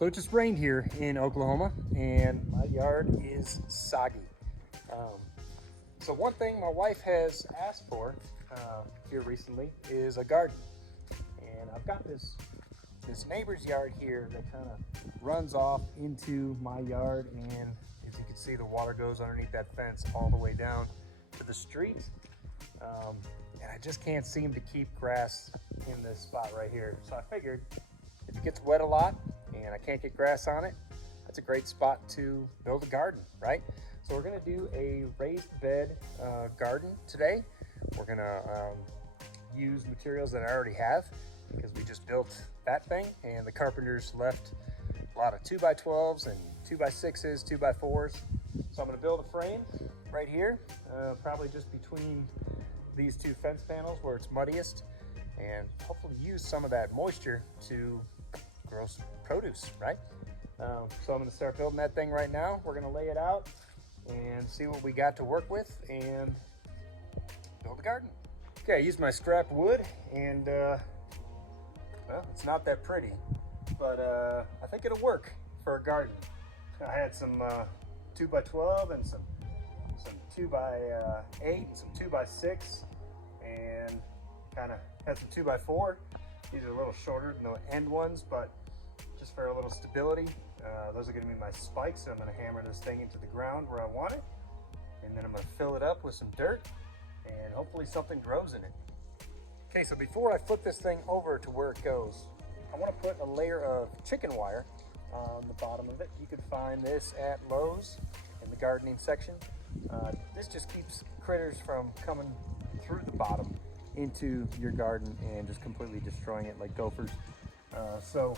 So it just rained here in Oklahoma and my yard is soggy. So one thing my wife has asked for here recently is a garden. And I've got this neighbor's yard here that kind of runs off into my yard, and as you can see, the water goes underneath that fence all the way down to the street. And I just can't seem to keep grass in this spot right here. So I figured if it gets wet a lot and I can't get grass on it, that's a great spot to build a garden, right? So we're gonna do a raised bed garden today. We're gonna use materials that I already have because we just built that thing and the carpenters left a lot of 2x12s and 2x6s, 2x4s. So I'm gonna build a frame right here, probably just between these two fence panels where it's muddiest, and hopefully use some of that moisture to grow some produce, right? So I'm gonna start building that thing right now. We're gonna lay it out and see what we got to work with and build a garden. Okay, I used my scrap wood and well, it's not that pretty, but I think it'll work for a garden. I had some 2x12 and some 2x8 and some 2x6, and kind of had some 2x4. These are a little shorter than the end ones, but just for a little stability. Those are going to be my spikes, so I'm going to hammer this thing into the ground where I want it, and then I'm going to fill it up with some dirt, and hopefully something grows in it. Okay, so before I flip this thing over to where it goes, I want to put a layer of chicken wire on the bottom of it. You could find this at Lowe's in the gardening section. This just keeps critters from coming through the bottom into your garden and just completely destroying it like gophers. So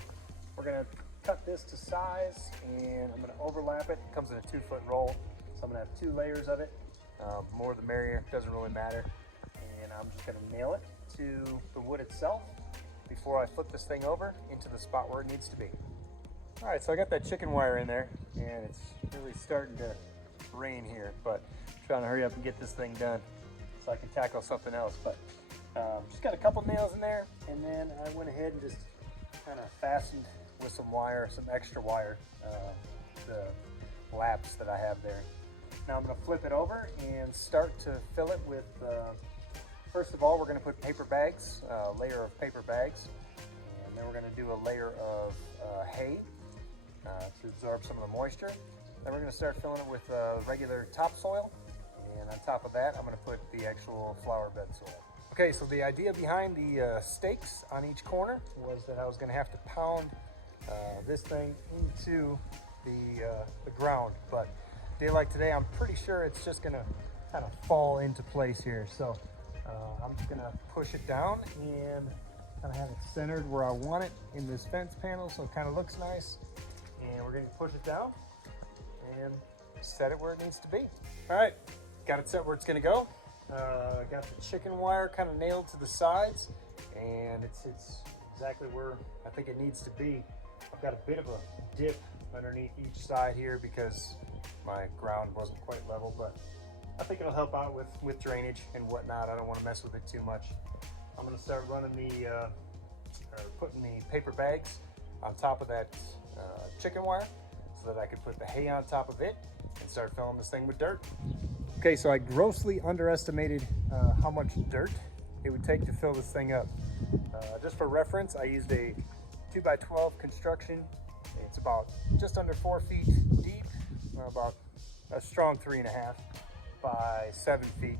we're gonna cut this to size and I'm gonna overlap it. It comes in a 2-foot roll, so I'm gonna have 2 layers of it. More the merrier, doesn't really matter. And I'm just gonna nail it to the wood itself before I flip this thing over into the spot where it needs to be. All right, so I got that chicken wire in there and it's really starting to rain here, but I'm trying to hurry up and get this thing done so I can tackle something else. But just got a couple nails in there, and then I went ahead and just kind of fastened with some wire, some extra wire, the laps that I have there. Now I'm going to flip it over and start to fill it with, first of all, we're going to put paper bags, a layer of paper bags, and then we're going to do a layer of hay to absorb some of the moisture. Then we're going to start filling it with regular topsoil, and on top of that I'm going to put the actual flower bed soil. Okay, so the idea behind the stakes on each corner was that I was going to have to pound this thing into the ground, but a day like today I'm pretty sure it's just going to kind of fall into place here. So I'm just going to push it down and kind of have it centered where I want it in this fence panel so it kind of looks nice. And we're going to push it down and set it where it needs to be. All right, got it set where it's gonna go. Got the chicken wire kind of nailed to the sides, and it's exactly where I think it needs to be. I've got a bit of a dip underneath each side here because my ground wasn't quite level, but I think it'll help out with drainage and whatnot. I don't want to mess with it too much. I'm gonna start running putting the paper bags on top of that chicken wire, so that I could put the hay on top of it and start filling this thing with dirt. Okay, so I grossly underestimated how much dirt it would take to fill this thing up. Just for reference, I used a 2x12 construction. It's about just under 4 feet deep, about a strong 3.5 by 7 feet.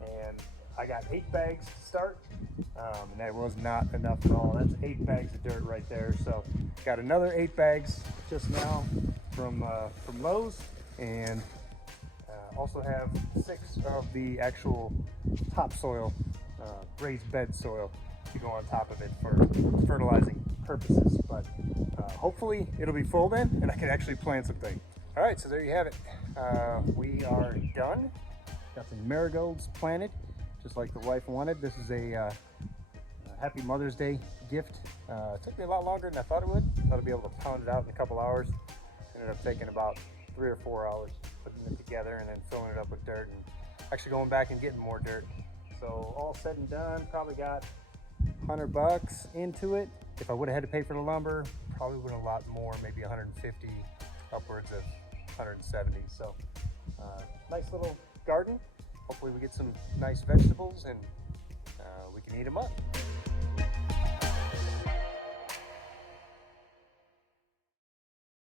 And I got 8 bags to start, and that was not enough at all. That's 8 bags of dirt right there. So got another 8 bags just now from Lowe's, and also have 6 of the actual topsoil, raised bed soil to go on top of it for fertilizing purposes. But hopefully it'll be full then, and I can actually plant some things. All right, so there you have it. We are done. Got some marigolds planted, just like the wife wanted. This is a happy Mother's Day gift. It took me a lot longer than I thought it would. I thought I'd be able to pound it out in a couple hours. Ended up taking about 3 or 4 hours putting it together and then filling it up with dirt and actually going back and getting more dirt. So all said and done, probably got $100 into it. If I would have had to pay for the lumber, probably win a lot more, maybe 150, upwards of 170. So nice little garden. Hopefully we get some nice vegetables and we can eat them up.